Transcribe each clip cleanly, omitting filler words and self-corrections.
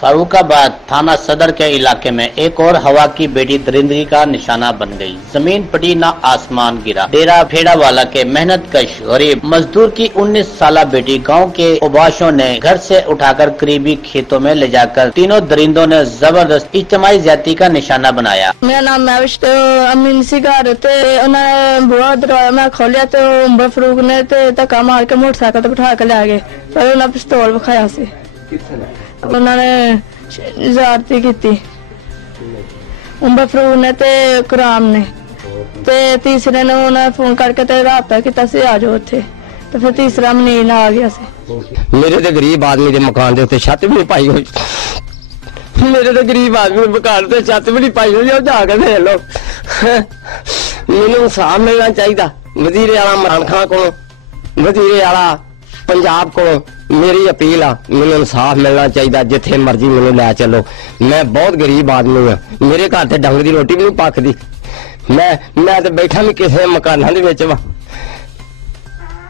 फारूकाबाद थाना सदर के इलाके में एक और हवा की बेटी दरिंदगी का निशाना बन गई। जमीन पटी ना आसमान गिरा। डेरा फेड़ावाला के मेहनत कश गरीब मजदूर की 19 साल बेटी गांव के उबाशों ने घर से उठाकर करीबी खेतों में ले जाकर तीनों दरिंदों ने जबरदस्त इज्तिमाई ज्यादती का निशाना बनाया। मेरा नाम महविश तो अमीन सी घर थे बुआ दरवाजा मैं खोलिया तो उमर फरूक ने धक्का मार के मोटरसाइकिल तो बिठा के ले गए पर उन्हें पिस्तौल विखाया से उन्होंने ज़्यादती की। उमर फरूक ने ते कराम ने ते तीसरे ने उन्हें फोन करके ते राबता किया से आ जाओ थे तो फिर तीसरा मनीन आ गया से। मेरे तो गरीब आदमी के मकान के उत्ते छत भी नहीं पाई हुई। मेरे तो गरीब आदमी मकान से छत भी नहीं पाई हुई। जाकर देख लो मैनू इंसाफ मिलना चाहिए। वजीरे आला इमरान खान को वजीरे आला पंजाब को मेरी अपील आ मैनू इंसाफ मिलना चाहिए। जिथे मर्जी मैनू लै चलो। मैं बहुत गरीब आदमी हाँ। मेरे घर से डंग की रोटी भी नहीं पकती। मैं तो बैठा भी किसी मकाना दे विच वा।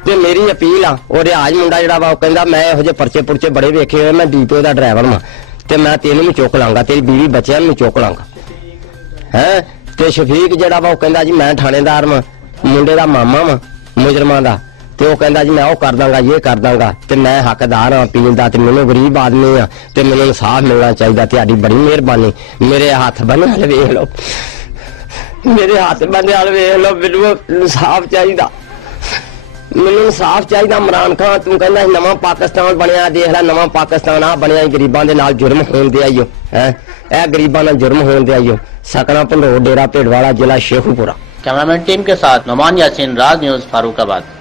ते मेरी अपील आ और रियाज मुंडा जिहड़ा वा कहंदा मैं इहो जे परचे पुरचे बड़े वेखे हुए मैं डीपो दा ड्राइवर वा ते मैं तेनू भी चुक लांगा तेरी बीवी बच्चियां भी चुक लांगा है। ते शफीक जिहड़ा वा कहंदा जी मैं थानेदार वा मुंडे दा मामा वा मुजरमां दा ते वो कहंदा जी मैं वो कर दांगा ये कर दांगा ते मैं हकदार हाँ अपील दा ते मैनू गरीब आदमी हाँ ते मैनू इंसाफ मिलना चाहिए। तुहाडी बड़ी मेहरबानी। मेरे हाथ बन्ने वाले वेख लो मेरे हाथ बन्ने वाले वेख लो मैनू इंसाफ चाहिए। मैनू इंसाफ चाहिए। इमरान खान तू कहना नवा पाकिस्तान बनया देख ला नवा पाकिस्तान आ बनया गरीबां दे नाल जुर्म होण दे आईओ है ए गरीबां नाल जुर्म होण दे आईओ। सकना भंडोर डेरा भेड़वाला जिला शेखुपुरा। कैमरामैन टीम के साथ नुमान यासीन, राज न्यूज़, फारूकाबाद।